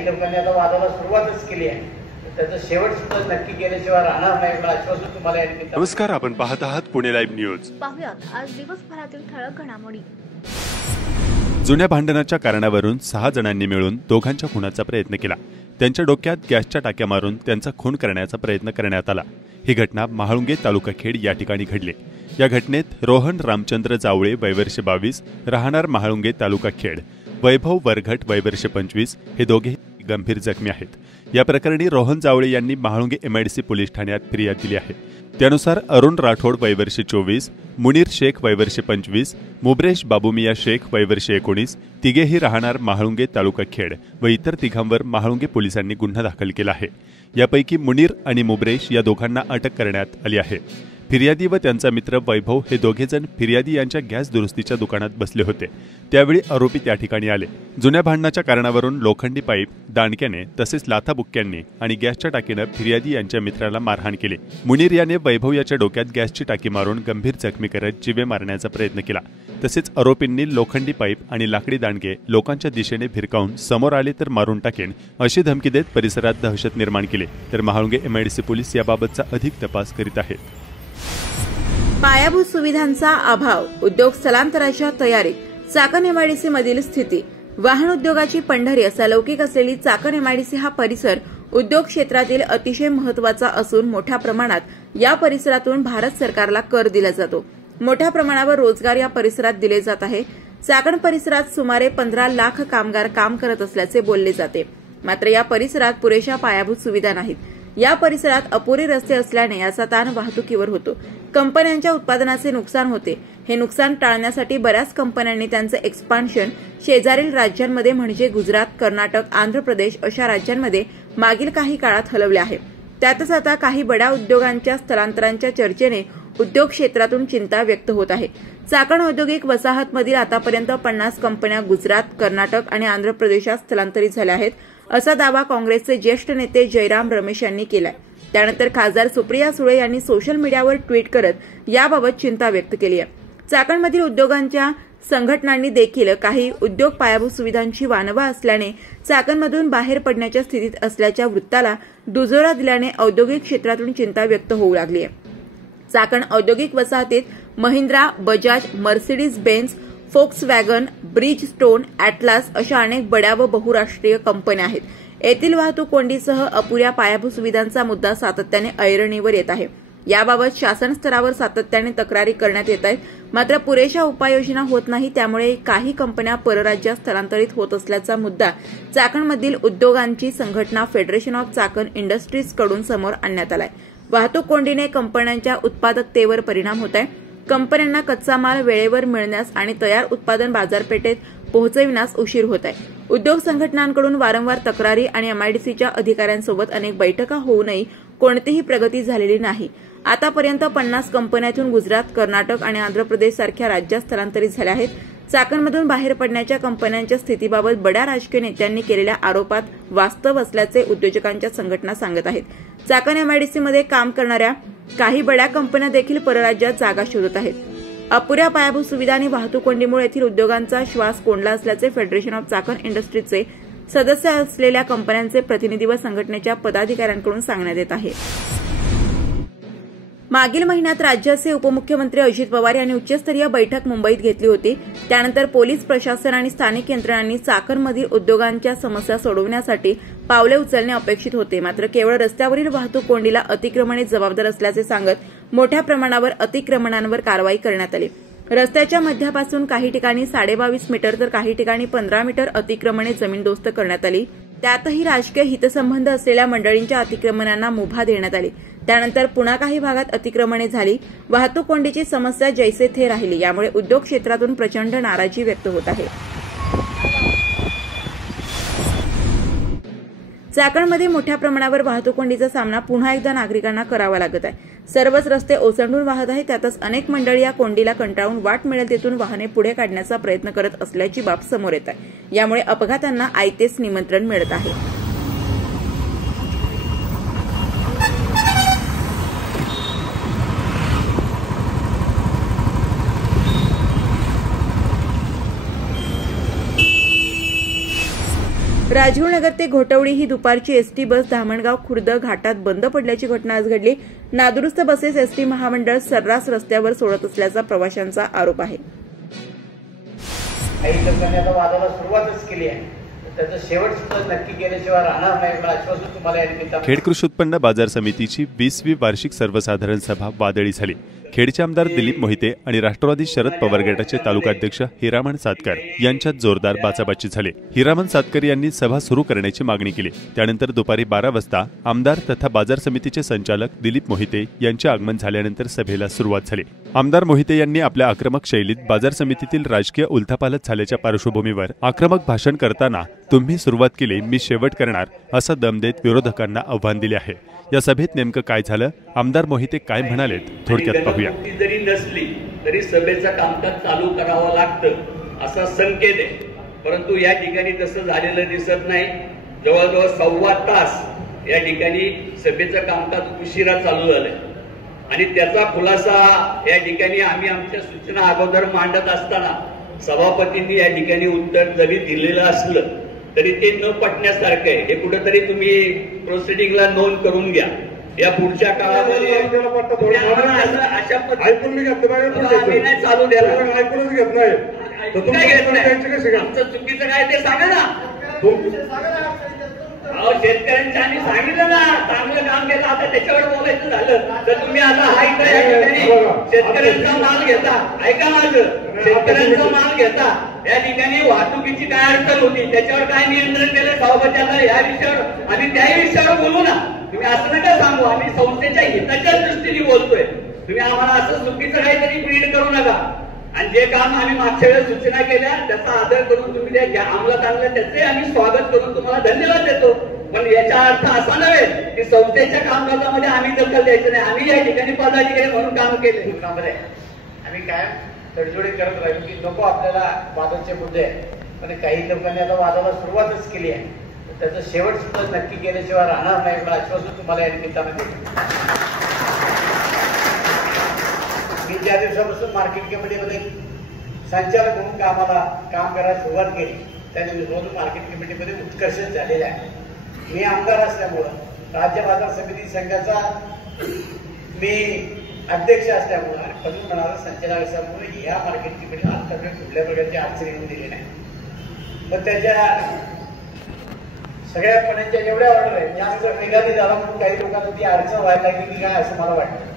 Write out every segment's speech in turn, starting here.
काही लोकांनी आता वादाला सुरुवातच केली आहे, त्याचं शेवट सुद्धा नक्की केल्याशिवाय राहणार नाही एवढं आश्वासन तुम्हाला या निमित्तानं. नमस्कार, आपण पाहत आहात पुणे लाईव्ह न्यूज. पाहुयात आज दिवसभरातील ठळक घडामोडी. जुन्या भांडणाच्या कारणावरून 6 जणांनी मिळून दोघांच्या खुनाचा प्रयत्न केला. त्यांच्या डोक्यात गॅसच्या टाक्या मारून त्यांचा खून करण्याचा प्रयत्न करण्यात आला. ही घटना महाळुंगे तालुका खेड या ठिकाणी घडली. या घटनेत रोहन रामचंद्र जावळे वय वर्ष 22 राहणार महाळुंगे तालुका खेड, वैभव वरघट वय वर्ष 25 हे दोघे गंभीर जखमी आहेत. या प्रकरणी रोहन जावळे यांनी महाळुंगे MIDC पोलीस ठाण्यात फिर्याद दिली आहे. त्यानुसार अरुण राठोड वय वर्ष 24, मुनीर शेख वय वर्ष 25, मुबरेश बाबूमिया शेख वय वर्ष 19 तिघेही राहणार महाळुंगे तालुका खेड व इतर तिघांवर महाळुंगे पोलिसांनी गुन्हा दाखल केला आहे. यापैकी मुनीर आणि मुबरेश या दोघांना अटक करण्यात आली आहे. फिर्यादी व त्यांचा मित्र वैभव हे दोघेजण फिर्यादी यांच्या गॅस दुरुस्तीच्या दुकानात बसले होते. त्यावेळी आरोपी त्या ठिकाणी आले. जुन्या भांडणाच्या कारणावरून लोखंडी पाईप, दांडक्याने तसेच लाथाबुक्क्यांनी आणि गॅसच्या टाकीनं फिर्यादी यांच्या मित्राला मारहाण केली. मुनीर याने वैभव याच्या डोक्यात गॅसची टाकी मारून गंभीर जखमी करत जीवे मारण्याचा प्रयत्न केला. तसेच आरोपींनी लोखंडी पाईप आणि लाकडी दांडके लोकांच्या दिशेने भिरकावून समोर आले तर मारून टाकेन अशी धमकी देत परिसरात दहशत निर्माण केली. तर महाळुंगे MIDC पोलीस याबाबतचा अधिक तपास करीत आहेत. पायाभूत सुविधांचा अभाव, उद्योग स्थलांतराच्या तयारीत. चाकण MIDC मधील स्थिती. वाहन उद्योगाची पंढरी असा लौकिक असलेली चाकण MIDC हा परिसर उद्योग क्षेत्रातील अतिशय महत्वाचा असून मोठ्या प्रमाणात या परिसरातून भारत सरकारला कर दिला जातो. मोठ्या प्रमाणावर रोजगार या परिसरात दिले जात आहे. चाकण परिसरात सुमारे 15 लाख कामगार काम करत असल्याचे बोलले जाते. मात्र या परिसरात पुरेशा पायाभूत सुविधा नाहीत. या परिसरात अपुरे रस्ते असल्याने याचा ताण वाहतुकीवर होतो. कंपन्यांच्या उत्पादनाचे नुकसान होते. हे नुकसान टाळण्यासाठी बऱ्याच कंपन्यांनी त्यांचे एक्सपान्शन शेजारील राज्यांमध्ये म्हणजे गुजरात, कर्नाटक, आंध्र प्रदेश अशा राज्यांमध्ये मागील काही काळात हलवले आहे. त्यातच आता काही बड्या उद्योगांच्या स्थलांतरांच्या चर्चेने उद्योग क्षेत्रातून चिंता व्यक्त होत आहे. चाकण औद्योगिक वसाहतमधील आतापर्यंत 50 कंपन्या गुजरात, कर्नाटक आणि आंध्र प्रदेशात स्थलांतरित झाल्या आहेत असा दावा काँग्रेसचे ज्येष्ठ नेते जयराम रमेश यांनी केलाय. त्यानंतर खासदार सुप्रिया सुळे यांनी सोशल मीडियावर ट्विट करत याबाबत चिंता व्यक्त केली आहे. चाकणमधील उद्योगांच्या संघटनांनी देखील काही उद्योग पायाभूत सुविधांची वानवा असल्याने चाकणमधून बाहेर पडण्याच्या स्थितीत असल्याच्या वृत्ताला दुजोरा दिल्याने औद्योगिक क्षेत्रातून चिंता व्यक्त होऊ लागली आहे. चाकण औद्योगिक वसाहतीत Mahindra, Bajaj, Mercedes Benz, Volkswagen, Bridgestone, atlas अशा अनेक बड्या व बहुराष्ट्रीय कंपन्या आहेत. येथील वाहतूक कोंडीसह अपुऱ्या पायाभूत सुविधांचा मुद्दा सातत्याने ऐरणीवर येत आहे. याबाबत शासन स्तरावर सातत्याने तक्रारी करण्यात येत आहेत. मात्र पुरेशा उपाययोजना होत नाही. त्यामुळे काही कंपन्या परराज्यात स्थलांतरित होत असल्याचा मुद्दा चाकणमधील उद्योगांची संघटना फेडरेशन ऑफ चाकण इंडस्ट्रीज कडून समोर आणण्यात आलाय. वाहतूक कोंडीने कंपन्यांच्या उत्पादकतेवर परिणाम होत आहे. कंपन्यांना कच्चा माल वेळेवर मिळण्यास आणि तयार उत्पादन बाजारपेठेत पोहोचविण्यास उशीर होत आहे. उद्योग संघटनांकडून वारंवार तक्रारी आणि MIDCच्या अधिकाऱ्यांसोबत अनेक बैठका होऊनही कोणतीही प्रगती झालेली नाही. आतापर्यंत 50 कंपन्यातून गुजरात, कर्नाटक आणि आंध्र प्रदेश सारख्या राज्यात स्थलांतरित झाल्या आहेत. चाकणमधून बाहेर पडण्याच्या कंपन्यांच्या स्थितीबाबत बड्या राजकीय नेत्यांनी केलेल्या आरोपात वास्तव असल्याचे उद्योजकांच्या संघटना सांगत आहेत. चाकण MIDC मध्ये काम करणाऱ्या काही बड्या कंपन्या देखील परराज्यात जागा शोधत आहेत. अपुऱ्या पायाभूत सुविधा आणि वाहतूक कोंडीमुळे येथील उद्योगांचा श्वास कोंडला असल्याचे फेडरेशन ऑफ चाकण इंडस्ट्रीजचे सदस्य असलेल्या कंपन्यांचे प्रतिनिधी व संघटनेच्या पदाधिकाऱ्यांकडून सांगण्यात येत आहे. मागील महिन्यात राज्याचे उपमुख्यमंत्री अजित पवार यांनी उच्चस्तरीय बैठक मुंबईत घेतली होती. त्यानंतर पोलीस प्रशासन आणि स्थानिक यंत्रणांनी चाकणमधील उद्योगांच्या समस्या सोडवण्यासाठी पावले उचलणे अपेक्षित होते. मात्र केवळ रस्त्यावरील वाहतूक कोंडीला अतिक्रमणे जबाबदार असल्याचे सांगत मोठ्या प्रमाणावर अतिक्रमणांवर कारवाई करण्यात आली. रस्त्याच्या मध्यापासून काही ठिकाणी 22.5 मीटर तर काही ठिकाणी 15 मीटर अतिक्रमणे जमीनदोस्त करण्यात आली. त्यातही राजकीय हितसंबंध असलेल्या मंडळींच्या अतिक्रमणांना मुभा देण्यात आली. त्यानंतर पुन्हा काही भागात अतिक्रमणे झाली. वाहतूक कोंडीची समस्या जैसे थे राहिली. यामुळे उद्योग क्षेत्रातून प्रचंड नाराजी व्यक्त होत आहे. चाकणमध्ये मोठ्या प्रमाणावर वाहतूक कोंडीचा सामना पुन्हा एकदा नागरिकांना करावा लागत आहे. सर्वच रस्ते ओसंडून वाहत आहेत. त्यातच अनेक मंडळी या कोंडीला कंटाळून वाट मिळेल तेथून वाहने पुढे काढण्याचा प्रयत्न करत असल्याची बाब समोर येत आहे. यामुळे अपघातांना आयतेच निमंत्रण मिळत आहे. राजीवनगर ते घोटवडी ही दुपारची एसटी बस धामणगाव खुर्द घाटात बंद पडल्याची घटना आज घडली। नादुरुस्त बसेस एसटी महामंडळ सर्रास रस्त्यावर सोडत असल्याचा प्रवाशांचा आरोप आहे। काही लोकांनी आता वादाला सुरुवातच केली आहे, त्याचं शेवट सुद्धा नक्की केल्याशिवाय राहणार नाही एवढं आश्वासन तुम्हाला या निमित्तानं। खेड कृषी उत्पन्न बाजार समितीची 20वी वार्षिक सर्वसाधारण सभा वादळी झाली। खेडचे आमदार दिलीप मोहिते आणि राष्ट्रवादी शरद पवार गटाचे तालुकाध्यक्ष हिरामण सातकर यांच्यात जोरदार बाचाबाची झाली। हिरामण सातकर यांनी सभा सुरू करण्याची मागणी केली। त्यानंतर दुपारी 12 वाजता आमदार तथा बाजार समितीचे संचालक दिलीप मोहिते यांचे आगमन झाल्यानंतर सभेला सुरुवात झाली। आमदार मोहिते यांनी आपल्या आक्रमक शैलीत बाजार समितीतील राजकीय उलथापालथ झाल्याच्या पार्श्वभूमीवर आक्रमक भाषण करताना तुम्ही सुरुवात केली मी शेवट करणार असा दम देत विरोधकांना आव्हान दिले आहे। या सभेत नेमकं काय झालं, आमदार मोहिते काय म्हणालेत, थोडक्यात पाहूया। जरी नसली तरी सभेचं कामकाज चालू करावं लागतं असा संकेत आहे, परंतु या ठिकाणी तसं झालेलं दिसत नाही। जवळजवळ 1.25 तास या ठिकाणी सभेचं कामकाज उशिरा चालू झालंय आणि त्याचा खुलासा या ठिकाणी आम्ही आमच्या सूचना अगोदर मांडत असताना सभापतींनी या ठिकाणी उत्तर जरी दिलेलं असलं तरी ते न पटण्यासारखं आहे। हे कुठेतरी तुम्ही प्रोसिडिंगला नोंद करून घ्या। या पुढच्या काळामध्ये अशा आम्ही नाही चालू द्यायला, आमचं चुकीचं काय ते सांगा ना। शेतकऱ्यांच्या आम्ही सांगितलं ना चांगलं काम केलं, आता त्याच्यावर बोलायचं झालं तर तुम्ही आता शेतकऱ्यांचा माल घेता, ऐका माझं, शेतकऱ्यांचा माल घेता या ठिकाणी वाहतुकीची काय अडचण होती त्याच्यावर काय नियंत्रण केलं सभापतीला, या विषयावर आम्ही त्याही विषयावर बोलू ना। तुम्ही असं नका सांगू, आम्ही संस्थेच्या हिताच्या दृष्टीने बोलतोय, तुम्ही आम्हाला असं चुकीचं काहीतरी फीड करू नका। आणि जे काम आम्ही मागच्या वेळेस सूचना केल्या त्याचा आदर करून तुम्ही ते अंमलात आणलं त्याचे आम्ही स्वागत करून तुम्हाला धन्यवाद देतो। पण याचा अर्थ असा नव्हे की संस्थेच्या कामकाजामध्ये आम्ही दखल द्यायचं नाही। आम्ही या ठिकाणी पदाधिकारी म्हणून काम केले, आम्ही काय तडजोडी करत राहिलो की नको आपल्याला वादाचे मुद्दे, पण काही लोकांनी आता वादाला सुरुवातच केली आहे, त्याचं शेवट सुद्धा नक्की केल्याशिवाय राहणार नाही एवढं आश्वासन तुम्हाला या निमित्तानं देतो। मी ज्या दिवसापासून मार्केट कमिटीमध्ये संचालक म्हणून काम करायला सुरुवात केली त्या दिवसापासून मार्केट कमिटीमध्ये उत्कर्ष झालेला आहे। मी आमदार असल्यामुळं राज्य बाजार समिती संघाचा मी अध्यक्ष असल्यामुळं आणि पदवी म्हणाला संचालक असल्यामुळे या मार्केट कमिटीला आतापर्यंत कुठल्या प्रकारची अडचण येऊन दिली नाही। पण त्याच्या सगळ्या पणांच्या जेवढ्या ऑर्डर आहेत जास्त निघाली झाला म्हणून काही लोकांना ती अडचण व्हायला लागली की काय असं मला वाटतं।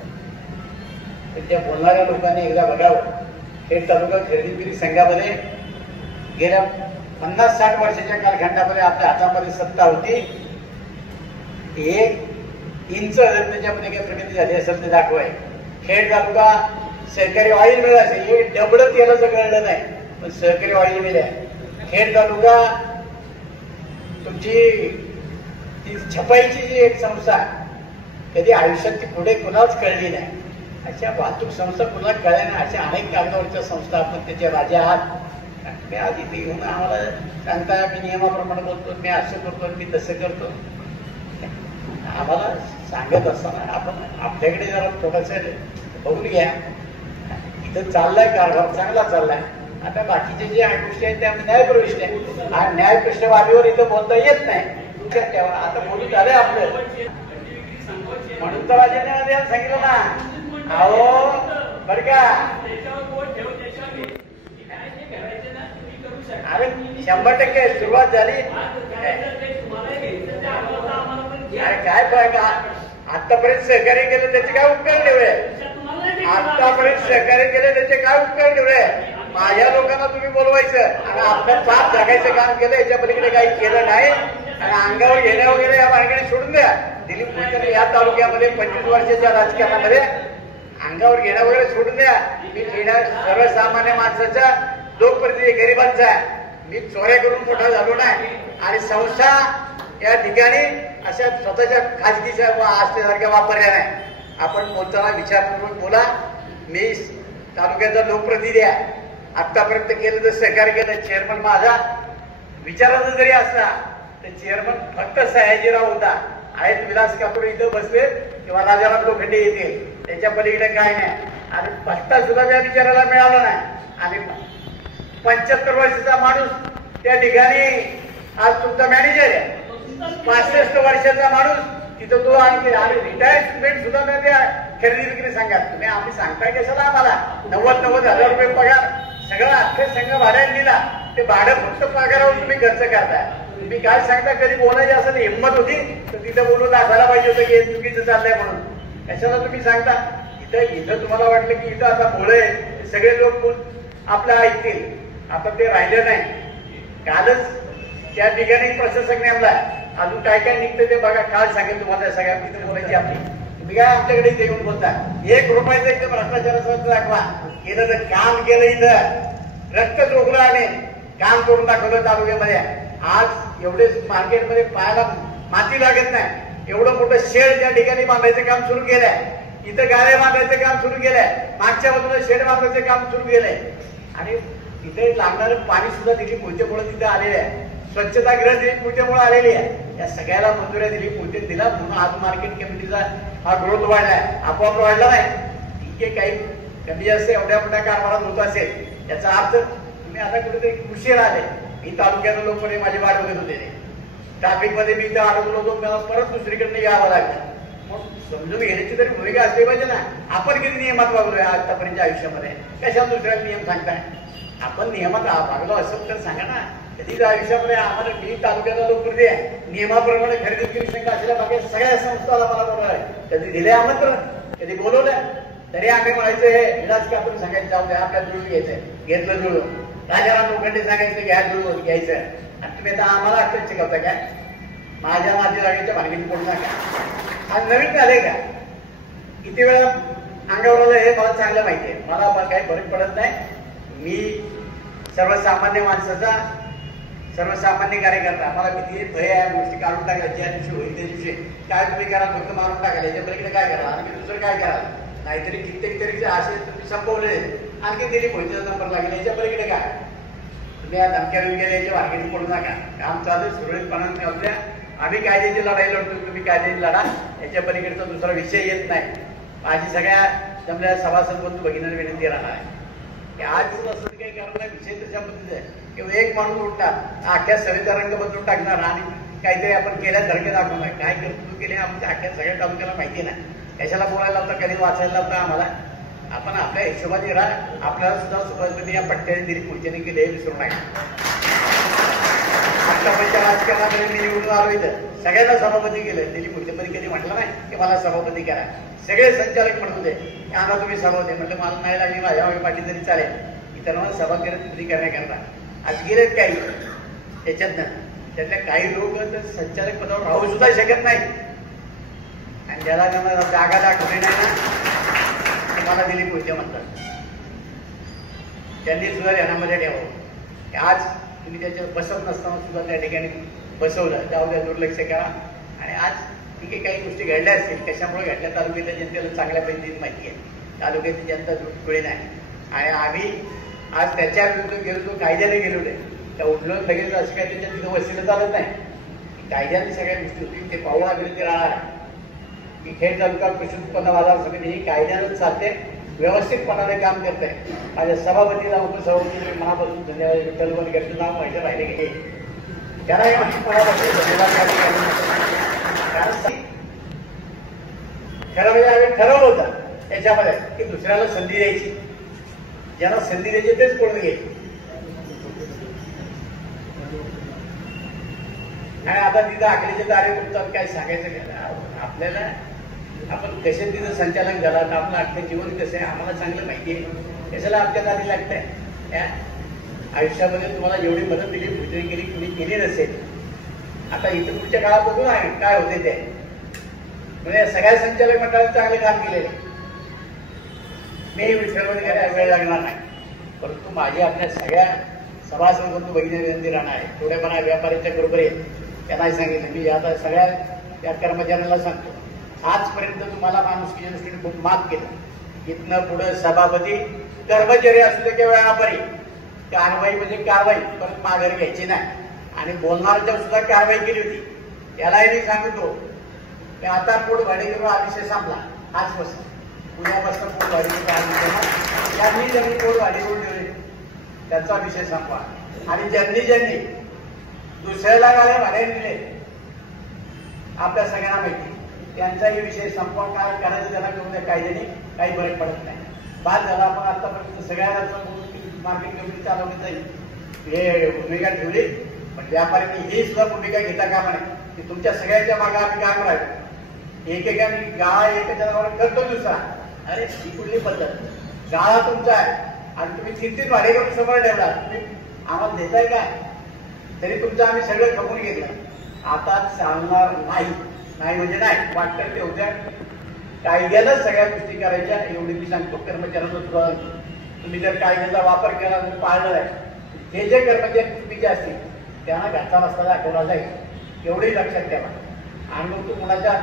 त्या बोलणाऱ्या लोकांनी एकदा बघावं, खेड तालुका खरेदी विक्री संघामध्ये गेल्या 50-60 वर्षाच्या कालखंडामध्ये आपल्या हातामध्ये सत्ता होती। 1 इंच जर त्याच्यामध्ये काही प्रगती झाली असेल ते दाखवाय। खेड तालुका सहकारी ऑइल मिळ असेल, हे डबडं तेलाचं कळलं नाही पण सहकारी ऑइल मिळ आहे। खेड तालुका तुमची ती छपाईची जी एक संस्था कधी आयुष्यात ती पुढे कुणाच कळली नाही, अशा वाहतूक संस्था कुणाला कळल्या नाही, अशा अनेक कागदावरच्या संस्था आपण त्याचे राजा आहात। मी आधी ते येऊन आम्हाला सांगता मी नियमाप्रमाणे बोलतो, मी असं करतो मी तसं करतो। आम्हाला सांगत असताना आपण आपल्याकडे जरा थोडंसं बघून घ्या, इथं चाललाय कारभार चांगला चाललाय। आता बाकीच्या ज्या गोष्टी आहेत त्या न्यायप्रविष्ट आहे, हा न्यायपृष्ठभागीवर इथं बोलता येत नाही। आता बोलून झालंय आपलं, म्हणून तर राजेंद्र सांगितलं ना अहो बर का, अरे 100% सुरुवात झाली। काय फरक, आतापर्यंत सहकार्य केलं त्याचे काय उपकार ठेवले, आतापर्यंत सहकार्य केलं त्याचे काय उपकार ठेवले। माझ्या लोकांना तुम्ही बोलवायचं आणि आपल्या पाप जगायचं काम केलं, याच्या पलीकडे काही केलं नाही आणि अंगावर घेण्या वगैरे या मार्गाने सोडून द्या। दिलीप मोहिते या तालुक्यामध्ये 25 वर्षाच्या राजकारणामध्ये अंगावर घेणं वगैरे सोडून द्या। मी सर्वसामान्य माणसाचा लोकप्रतिनिधी गरिबांचा आहे, मी चोऱ्या करून मोठा झालो नाही आणि संस्था या ठिकाणी अशा स्वतःच्या खाजगीच्या असल्यासारख्या वापरल्या नाही। आपण बोलताना विचारपूर्वक बोला। मी तालुक्याचा लोकप्रतिनिधी आहे, आतापर्यंत केलं तर सहकार्य केलं। चेअरमन माझा विचाराचा जरी असला तर चेअरमन फक्त सयाजीराव होता, आहेत विलास कापूर इथं बसले किंवा राजाराम लोखंडे येतील, त्याच्या पलीकडे काय नाही। आणि पत्ता सुद्धा त्या विचाराला मिळाला नाही आणि 75 वर्षाचा माणूस त्या ठिकाणी आज तुमचा मॅनेजर आहे 65 वर्षाचा माणूस तिथं तो आणि रिटायर्ड स्टुडंट सुद्धा नाही त्या खरेदी विक्री सांगा तुम्ही आम्ही सांगताय कशाला आम्हाला 90,000 रुपये पगार सगळं अख्खे संघ भाड्याने दिला ते भाडं फक्त पगारावर तुम्ही खर्च करताय तुम्ही काय सांगता कधी बोलायची असं हिंमत होती तर तिथं बोलून दाखवायला पाहिजे होतं की हे चुकीचं चाललंय म्हणून कशाला तुम्ही सांगता इथं तुम्हाला वाटलं की इथं आता बोळे सगळे लोक आपलं ऐकतील आता ते राहिलं नाही कालच त्या ठिकाणी प्रशासक नेमला अजून काय काय निघतं ते बघा काल सांगेल तुम्हाला सगळ्या तिथे बोलायची आपली तुम्ही काय आमच्याकडे इथे येऊन बोलता 1 रुपयाचं एकदम भ्रष्टाचाराचं दाखवा केलं तर काम केलं इथं रक्त चोखलं आणि काम करून दाखवलं तालुक्यामध्ये आज एवढे मार्केटमध्ये पायाला माती लागत नाही एवढं मोठं शेड त्या ठिकाणी बांधायचं काम सुरू केलंय इथं गाड्या बांधायचं काम सुरू केलंय मागच्या बाजूला शेड बांधायचं काम सुरू केलंय आणि तिथे लागणारं पाणी सुद्धा दिली पुढच्यामुळे तिथे आलेले आहे स्वच्छतागृह दिली पुढच्यामुळे आलेली आहे या सगळ्याला मंजुऱ्या दिली पुढे दिला म्हणून आज मार्केट कमिटीचा हा ग्रोथ वाढलाय आपोआप वाढला नाही ठीक आहे काही कमी जास्त एवढ्या मोठ्या कारभारात होत असेल याचा अर्थ तुम्ही आता कुठेतरी उशीर आले मी तालुक्यात लोक माझी वाट बघत होते ट्रॅफिक मध्ये मी इथं अडकलो होतो मला परत दुसरीकडनं यावं लागलं मग समजून घेण्याची तरी भूमिका असली पाहिजे ना आपण किती नियमात वागलोय आतापर्यंत आयुष्यामध्ये कशाला दुसऱ्याला नियम सांगताय आपण नियमात वागलो असं तर सांगा ना कधी आयुष्यामध्ये आम्हाला मी तालुक्याचा लोकप्रतिनिधी आहे नियमाप्रमाणे खरेदी विक्री संघ असलेल्या बाकी सगळ्या संस्थाला मला बोलवलंय कधी दिले आमंत्रण कधी बोलवलं तरी आम्ही म्हणायचं हे विलास का आपण सांगायचं जाऊ द्या आपल्याला जुळून घ्यायचं घेतलं जुळून राजाराम लोखंडे सांगायचं घ्या जुळून घ्यायचं आणि तुम्ही आता आम्हाला अक्कल शिकवता काय माझ्या जागेच्या भानगडीत पडू नका आज नवीन झाले का किती वेळा अंगावर हे मला चांगलं माहिती आहे मला काही फरक पडत नाही मी सर्वसामान्य माणसाचा सर्वसामान्य कार्यकर्ता मला किती भय आहे गोष्टी काढून टाकायला ज्या दिवशी होईल त्या दिवशी काय तुम्ही करा फक्त मारून टाकायला याच्या पलीकडे काय करा आणि दुसरं काय करा नाहीतरी कित्येक तरी असे तुम्ही संपवले आणखी दिली पोहोचचा नंबर लागेल याच्या पलीकडे काय तुम्ही या धमक्या विमक्या याच्या मार्केटिंग पडू नका काम चालू सुरळीतपणाने आपल्या आम्ही कायद्याची लढाई लढतो तुम्ही कायद्याची लढा याच्या पलीकडचा दुसरा विषय येत नाही माझी सगळ्या जमल्या सभासद बंधू भगिनींना विनंती राहणार आहे की आज असं काही कारण विषय तशा पद्धतीचा आहे किंवा एक माणूस उठणार अख्ख्या सभेचा रंग बदलून टाकणार आणि काहीतरी आपण केल्यासारखे दाखवणार काय कर्तृत्व केले आमच्या अख्ख्या सगळ्या तालुक्याला माहिती नाही कशाला बोलायला लागतं कधी वाचायला लागतं आम्हाला आपण आपल्या हिशोबाने राहा आपल्याला सुद्धा सुरुवातीने या पट्ट्याने दिली पुढच्याने केले हे विसरू नका आतापर्यंत राजकारणामध्ये मी निवडून आलो इथं सगळ्यांना सभापती केलं दिली पुढच्यामध्ये कधी म्हटलं नाही की मला सभापती करा सगळे संचालक म्हणत होते की आम्हाला तुम्ही सभापती म्हटलं मला नाही लागली माझ्या पाठी तरी चालेल इतरांना सभापती करण्याकरता आज गेलेत काही त्याच्यातनं त्यातल्या काही लोक तर संचालक पदावर राहू सुद्धा शकत नाही आणि ज्याला जागा दाखवली नाही ना मला दिली पुढच्या म्हणतात त्यांनी सुद्धा ध्यानामध्ये ठेवावं की आज तुम्ही त्याच्यावर बसत नसताना सुद्धा त्या ठिकाणी बसवलं जाऊ द्या दुर्लक्ष करा आणि आज ठीक आहे काही गोष्टी घडल्या असतील कशामुळे घडल्या तालुक्याच्या जनतेला चांगल्या पद्धतीने माहिती आहे तालुक्याची जनता दुटकुळी नाही आणि आम्ही आज त्याच्या विरुद्ध गेलो कायद्याने गेलो नाही त्या उठलो लगेच असं काय त्याच्यात तिथं वसिलं चालत नाही कायद्याने सगळ्या गोष्टी होतील ते पाहून अभिवृद्धी राहणार आहे की खेड तालुका कृषी उत्पन्न बाजार समिती ही कायद्यानं चालते व्यवस्थितपणाने काम करते माझ्या सभापतीला होतो सभापती मनापासून धन्यवाद विठ्ठल बनकरचं नाव माहिती राहिले गेले त्याला मनापासून धन्यवाद खरं म्हणजे आम्ही ठरवलं होतं त्याच्यामध्ये की दुसऱ्याला संधी द्यायची ज्यांना संधी द्यायची तेच पळून घ्यायची आणि आता तिथं आखडीचे तारे बोलतात काय सांगायचं आपल्याला आपण कसे तिथं संचालक झाला तर आपलं अख्खं जीवन कसं आहे आम्हाला चांगलं माहिती आहे कशाला आमच्या आधी लागतंय या आयुष्यामध्ये तुम्हाला जेवढी मदत दिली भुजरी केली कुणी केली नसेल आता इथं पुढच्या काळात बघून आहे काय होते ते म्हणजे सगळ्या संचालक मंडळाने चांगले काम केलेले मी विसरमध्ये घ्यायला वेळ लागणार नाही परंतु माझी आपल्या सगळ्या सभासद बंधू भगिनी विनंती राहणार आहे थोडेपणा व्यापाऱ्यांच्या बरोबर आहे त्यांनाही सांगितलं मी आता सगळ्या त्या कर्मचाऱ्यांना सांगतो आजपर्यंत तुम्हाला माणुसकीच्या दृष्टीने खूप माफ केलं इथनं पुढे सभापती कर्मचारी असू दे किंवा व्यापारी कारवाई म्हणजे कारवाई परत माघारी घ्यायची नाही आणि बोलणाऱ्याच्या सुद्धा कारवाई केली होती यालाही मी सांगतो की आता पोट भाडेकरू हा विषय संपला आजपासून उद्यापासून पोट भाडेकरू ज्यांनी पोट भाडेकरू ठेवले त्यांचा विषय संपला आणि ज्यांनी दुसऱ्याला गाड्या भाड्याने दिले, आपल्या सगळ्यांना माहिती. त्यांचाही विषय संपवून काय करायचं त्यांना करून द्या, कायद्याने काही फरक पडत नाही. बाद झाला. आपण आतापर्यंत सगळ्यांना मार्केट कमिटी चालवली जाईल हे भूमिका ठेवली, पण व्यापाऱ्यांनी ही सुद्धा भूमिका घेता कामा नये की तुमच्या सगळ्यांच्या मागे आम्ही काम करायचं. एकेकाने गाळा एकाच्या करतो दुसरा. अरे ही कुठली पद्धत? गाळा तुमचा आहे आणि तुम्ही 3-3 भाडे करून समोर ठेवला, तुम्ही आम्हाला देताय काय? तरी तुमचं आम्ही सगळं खपून घेतलं. आता चालणार नाही. नाही म्हणजे नाही, वाटतं ते होत्या कायद्याला सगळ्या गोष्टी करायच्या एवढी मी सांगतो. कर्मचाऱ्यांना सुद्धा तुम्ही जर कायद्याचा वापर केला तर पाळणार आहे. जे जे कर्मचारी चुकीचे असतील त्यांना घरचा रस्ता दाखवला जाईल एवढंही लक्षात ठेवा. आणि मग तो कुणाच्या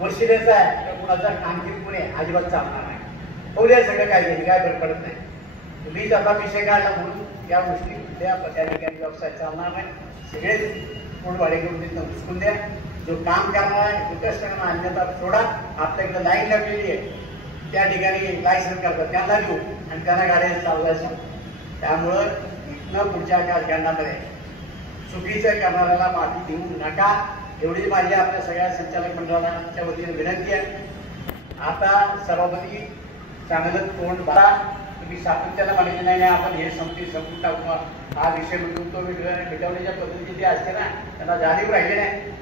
वशिलेचा आहे तर कुणाचा आणखी पुणे अजिबात चालणार नाही. होऊ सगळं कायद्याने काय फरक पडत नाही. तुम्ही त्याचा विषय काढला म्हणून या गोष्टी त्या ठिकाणी व्यवसाय चालणार नाही. सगळेच कोण भाडे करून तिथं घुसकून द्या. जो काम करणार आहे तो कष्टांना अन्यथा सोडा. आपल्याकडे लाईन लागलेली आहे त्या ठिकाणी लायसन्स करतात त्यांना देऊ आणि त्यांना गाड्या चालवायच्या. त्यामुळं इथनं पुढच्या कालखंडामध्ये चुकीचं करणाऱ्याला माफी देऊ नका एवढी माझी आपल्या सगळ्या संचालक मंडळाच्या वतीने विनंती आहे. आता सभापती चांगलं तोंड बघा. तुम्ही सातत्यानं म्हणायचे नाही आपण हे संपून टाकू हा विषय मिटून तो मिटवण्याच्या पद्धती जे असते ना त्यांना जाणीव राहिली नाही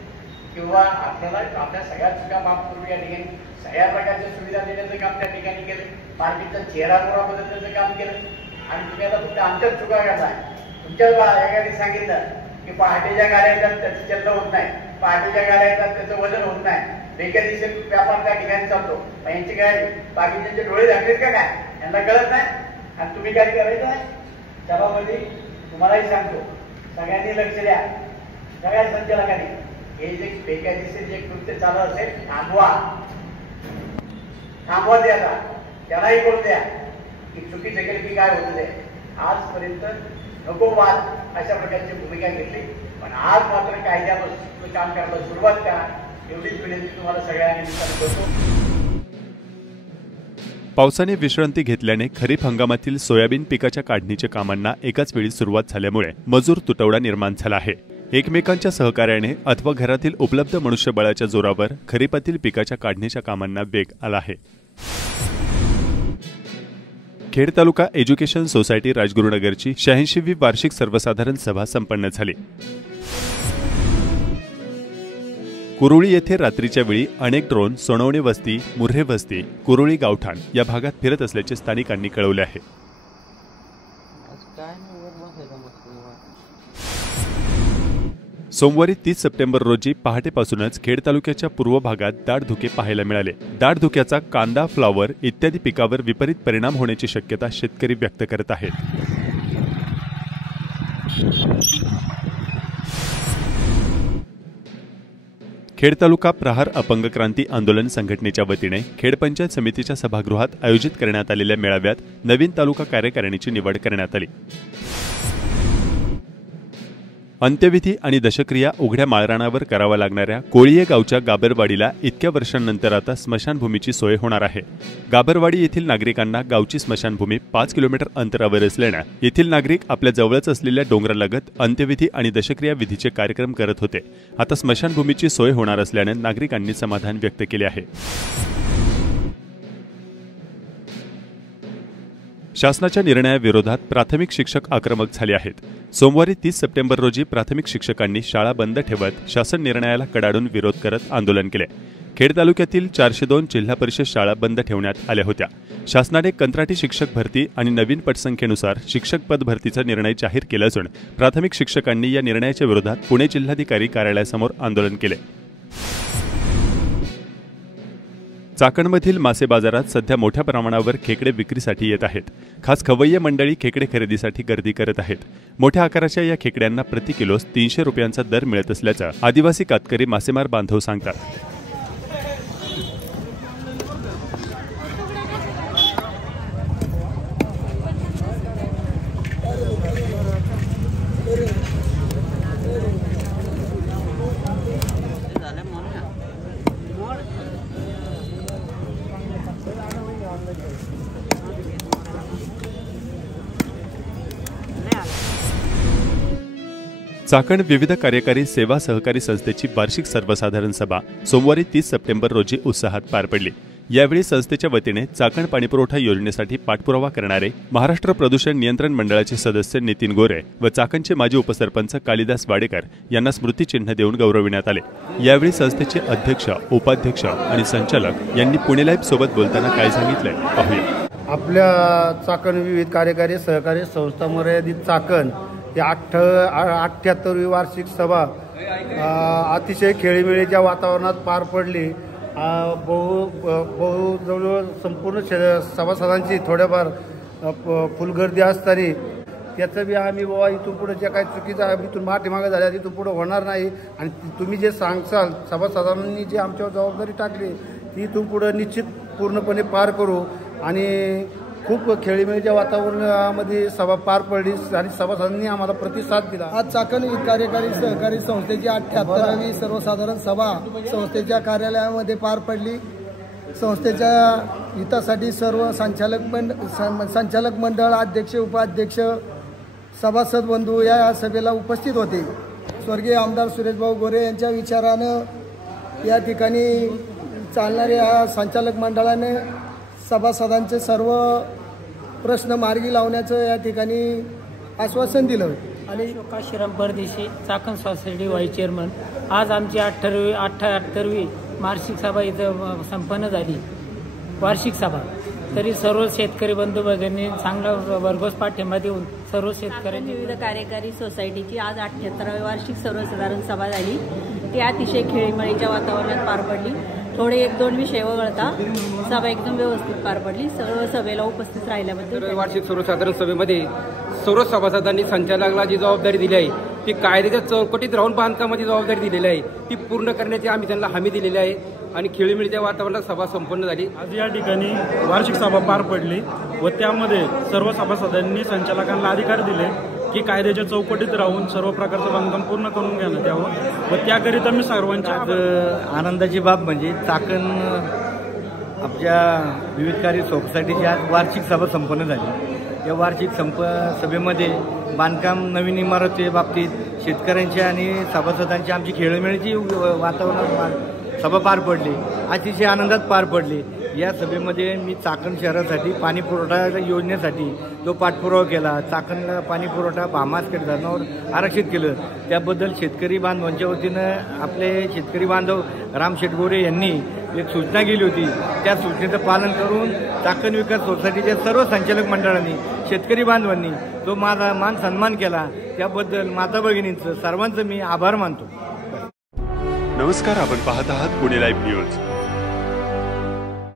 किंवा आपल्याला आपल्या सगळ्या चुका माफ करून या ठिकाणी सगळ्या प्रकारच्या सुविधा देण्याचं काम त्या ठिकाणी केलं. मार्केटचा चेहरा मोहरा बदलण्याचं काम केलं. आणि तुम्ही आता फक्त आमच्याच चुका करताय. तुमच्या एखादी सांगितलं की पहाटेच्या गाड्या येतात त्याचं चलन होत नाही, पहाटेच्या गाड्या येतात त्याचं वजन होत नाही, बेकायदेशीर व्यापार त्या ठिकाणी चालतो. यांचे काय बाकीचे डोळे झाकलेत का काय यांना कळत नाही. आणि तुम्ही काय करायचं आहे सभामध्ये तुम्हालाही सांगतो सगळ्यांनी लक्ष द्या. सगळ्या संचालकांनी हे जे बेकायदेशीर जे कृत्य चालू असेल थांबवा द्या. त्यांनाही कळू द्या की चुकीचं केलं की काय होतं ते. आजपर्यंत नको वाद अशा प्रकारची भूमिका घेतली, पण आज मात्र कायद्यापासून काम करायला सुरुवात करा एवढीच विनंती तुम्हाला सगळ्यांनी करतो. पावसाने विश्रांती घेतल्याने खरीप हंगामातील सोयाबीन पिकाच्या काढणीच्या कामांना एकाच वेळी सुरुवात झाल्यामुळे मजूर तुटवडा निर्माण झाला आहे. एकमेकांच्या सहकार्याने अथवा घरातील उपलब्ध मनुष्यबळाच्या जोरावर खरीपातील पिकाच्या काढणीच्या कामांना वेग आला आहे. खेड तालुका एज्युकेशन सोसायटी राजगुरुनगरची 86वी वार्षिक सर्वसाधारण सभा संपन्न झाली. कुरुळी येथे रात्रीच्या वेळी अनेक ड्रोन सोनवणे वस्ती, मुर्हे वस्ती, कुरुळी गावठाण या भागात फिरत असल्याचे स्थानिकांनी कळवले आहे. सोमवारी 30 सप्टेंबर रोजी पहाटेपासूनच खेड तालुक्याच्या पूर्व भागात दाट धुके पाहायला मिळाले. दाट धुक्याचा कांदा, फ्लॉवर इत्यादी पिकावर विपरीत परिणाम होण्याची शक्यता शेतकरी व्यक्त करत आहेत. खेड तालुका प्रहार अपंग क्रांती आंदोलन संघटनेच्या वतीने खेड पंचायत समितीच्या सभागृहात आयोजित करण्यात आलेल्या मेळाव्यात नवीन तालुका कार्यकारिणीची निवड करण्यात आली. अंत्यविधी आणि दशक्रिया उघड्या माळरानावर कराव्या लागणाऱ्या कोळीये गावच्या गाबरवाडीला इतक्या वर्षांनंतर आता स्मशानभूमीची सोय होणार आहे. गाबरवाडी येथील नागरिकांना गावची स्मशानभूमी 5 किलोमीटर अंतरावर असल्याने येथील नागरिक आपल्या जवळच असलेल्या डोंगरालगत अंत्यविधी आणि दशक्रिया विधीचे कार्यक्रम करत होते. आता स्मशानभूमीची सोय होणार असल्याने नागरिकांनी समाधान व्यक्त केले आहे. शासनाच्या निर्णयाविरोधात प्राथमिक शिक्षक आक्रमक झाले आहेत. सोमवारी 30 सप्टेंबर रोजी प्राथमिक शिक्षकांनी शाळा बंद ठेवत शासन निर्णयाला कडाडून विरोध करत आंदोलन केले. खेड तालुक्यातील 402 जिल्हा परिषद शाळा बंद ठेवण्यात आल्या होत्या. शासनाने कंत्राटी शिक्षक भरती आणि नवीन पटसंख्येनुसार शिक्षक पद भरतीचा निर्णय जाहीर केला असून प्राथमिक शिक्षकांनी या निर्णयाच्या विरोधात पुणे जिल्हाधिकारी कार्यालयासमोर आंदोलन केले. चाकणमधील मासे बाजारात सध्या मोठ्या प्रमाणावर खेकडे विक्रीसाठी येत आहेत. खास खवय्ये मंडळी खेकडे खरेदीसाठी गर्दी करत आहेत. मोठ्या आकाराच्या या खेकड्यांना प्रति किलोस 300 रुपयांचा दर मिळत असल्याचं आदिवासी कातकरी मासेमार बांधव सांगतात. चाकण विविध कार्यकारी सेवा सहकारी संस्थेची वार्षिक सर्वसाधारण सभा सोमवारी 30 सप्टेंबर रोजी उत्साहात पार पडली। यावेळी संस्थेच्या वतीने चाकण पाणीपुरवठा योजनेसाठी पाठपुरावा करणारे महाराष्ट्र प्रदूषण नियंत्रण मंडळाचे सदस्य नितीन गोरे व चाकणचे माजी उपसरपंच कालिदास वाडेकर यांना स्मृतिचिन्ह देऊन गौरविण्यात आले। यावेळी संस्थेचे अध्यक्ष, उपाध्यक्ष आणि संचालक यांनी पुणे लाईव्ह सोबत बोलताना काय सांगितले पाहूया। आपल्या चाकण विविध कार्यकारी सहकारी संस्था मर्यादित चाकण ही 78वी वार्षिक सभा अतिशय खेळीमेळीच्या वातावरणात पार पडली। जवळजवळ संपूर्ण सभासदांची थोड्याफार फुलगर्दी असताना त्याचं बी आम्ही बाबा इथून पुढे जे काही चुकीचं आहे इथून पाठीमागे झाल्या तिथून पुढे होणार नाही आणि तुम्ही जे सांगसाल सभासदांनी जे आमच्यावर जबाबदारी टाकली ती इथून पुढे निश्चित पूर्णपणे पार करू आणि खूप खेळीमेळीच्या वातावरणामध्ये सभा पार पडली आणि सभासदांनी आम्हाला प्रतिसाद दिला। आज चाकण कार्यकारी सहकारी संस्थेची 78वी सर्वसाधारण सभा संस्थेच्या कार्यालयामध्ये पार पडली। संस्थेच्या हितासाठी सर्व संचालक मंडळ, अध्यक्ष, उपाध्यक्ष, सभासद बंधू या सभेला उपस्थित होते। स्वर्गीय आमदार सुरेशभाऊ गोरे यांच्या विचारानं या ठिकाणी चालणाऱ्या संचालक मंडळाने सभासदांचे सर्व प्रश्न मार्गी लावण्याचं या ठिकाणी आश्वासन दिलं। आणि काशीराम परदेशी, चाकण सोसायटी व्हाईस चेअरमन। आज आमची 78वी वार्षिक सभा इथं संपन्न झाली। वार्षिक सभा तरी सर्व शेतकरी बंधू भगिनी चांगला भरघोस पाठिंबा देऊन सर्व शेतकऱ्यांनी विविध कार्यकारी सोसायटीची आज 78वी वार्षिक सर्वसाधारण सभा झाली। ती अतिशय खेळीमेळीच्या वातावरणात पार पडली। थोडे 1-2 विषय वगळता सभा एकदम व्यवस्थित पार पडली। सर्व सभेला उपस्थित राहिल्याबद्दल वार्षिक सर्वसाधारण सभेमध्ये सर्व सभासदांनी संचालकाला जी जबाबदारी दिली आहे ती कायद्याच्या चौकटीत राहून बांधकामाची जबाबदारी दिलेली आहे ती पूर्ण करण्याची आम्ही त्यांना हमी दिलेली आहे आणि खेळीमेळीच्या वातावरणात सभा संपन्न झाली। आज या ठिकाणी वार्षिक सभा पार पडली व त्यामध्ये सर्व सभासदांनी संचालकांना अधिकार दिले की कायद्याच्या चौकटीत राहून सर्व प्रकारचं बांधकाम पूर्ण करून घेण्यात यावं व त्याकरिता मी सर्वांच्या आनंदाची बाब म्हणजे चाकण आपल्या विविध कार्य सोसायटीची आज वार्षिक सभा संपन्न झाली। या वार्षिक सभेमध्ये बांधकाम, नवीन इमारती बाबतीत शेतकऱ्यांच्या आणि सभासदांची आमची खेळीमेळीची वातावरणात सभा पार पडली, अतिशय आनंदात पार पडली। या सभेमध्ये मी चाकण शहरासाठी पाणी पुरवठा योजनेसाठी जो पाठपुरावा केला, चाकणला पाणी पुरवठा भामासखेड धरणावर आरक्षित केलं, त्याबद्दल शेतकरी बांधवांच्या वतीनं आपले शेतकरी बांधव राम शेटगोरे यांनी एक सूचना केली होती। त्या सूचनेचं पालन करून चाकण विकास सोसायटीच्या सर्व संचालक मंडळांनी, शेतकरी बांधवांनी जो माझा मान सन्मान केला त्याबद्दल माता भगिनींचं सर्वांचं मी आभार मानतो। नमस्कार, आपण पाहत आहात पुणे लाईव्ह न्यूज।